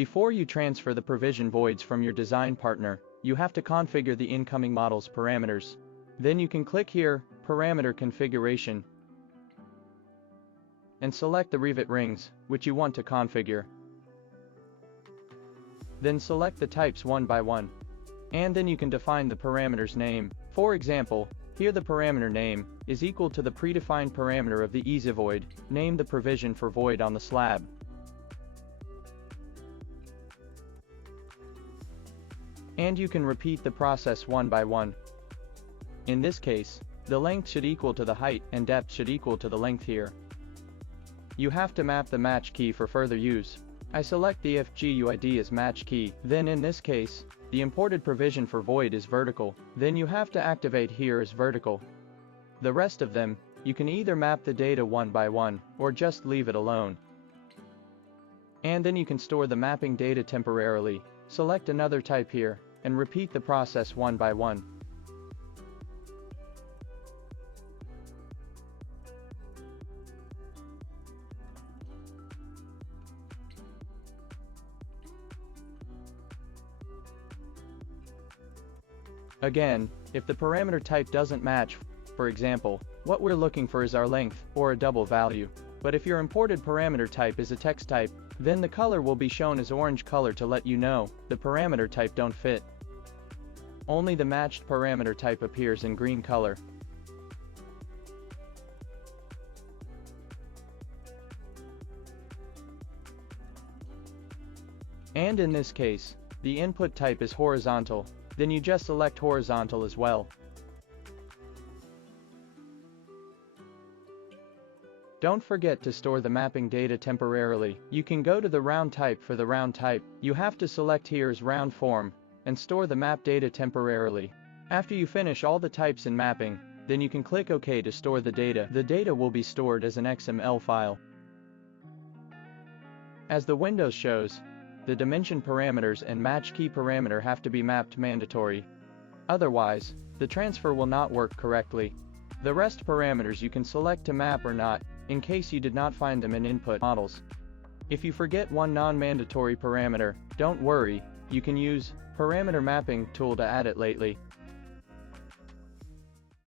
Before you transfer the provision voids from your design partner, you have to configure the incoming model's parameters. Then you can click here, Parameter Configuration, and select the rivet rings, which you want to configure. Then select the types one by one. And then you can define the parameter's name. For example, here the parameter name is equal to the predefined parameter of the EasyVoid. Name the provision for void on the slab. And you can repeat the process one by one. In this case, the length should equal to the height and depth should equal to the length here. You have to map the match key for further use. I select the FGUID as match key. Then in this case, the imported provision for void is vertical. Then you have to activate here as vertical. The rest of them, you can either map the data one by one, or just leave it alone. And then you can store the mapping data temporarily. Select another type here, and repeat the process one by one. Again, if the parameter type doesn't match, for example, what we're looking for is our length, or a double value. But if your imported parameter type is a text type, then the color will be shown as orange color to let you know the parameter type don't fit. Only the matched parameter type appears in green color. And in this case, the input type is horizontal, then you just select horizontal as well. Don't forget to store the mapping data temporarily. You can go to the round type for the round type. You have to select here as round form, and store the map data temporarily. After you finish all the types in mapping, then you can click OK to store the data. The data will be stored as an XML file. As the Windows shows, the dimension parameters and match key parameter have to be mapped mandatory. Otherwise, the transfer will not work correctly. The rest parameters you can select to map or not, in case you did not find them in input models. If you forget one non-mandatory parameter, don't worry, you can use parameter mapping tool to add it later.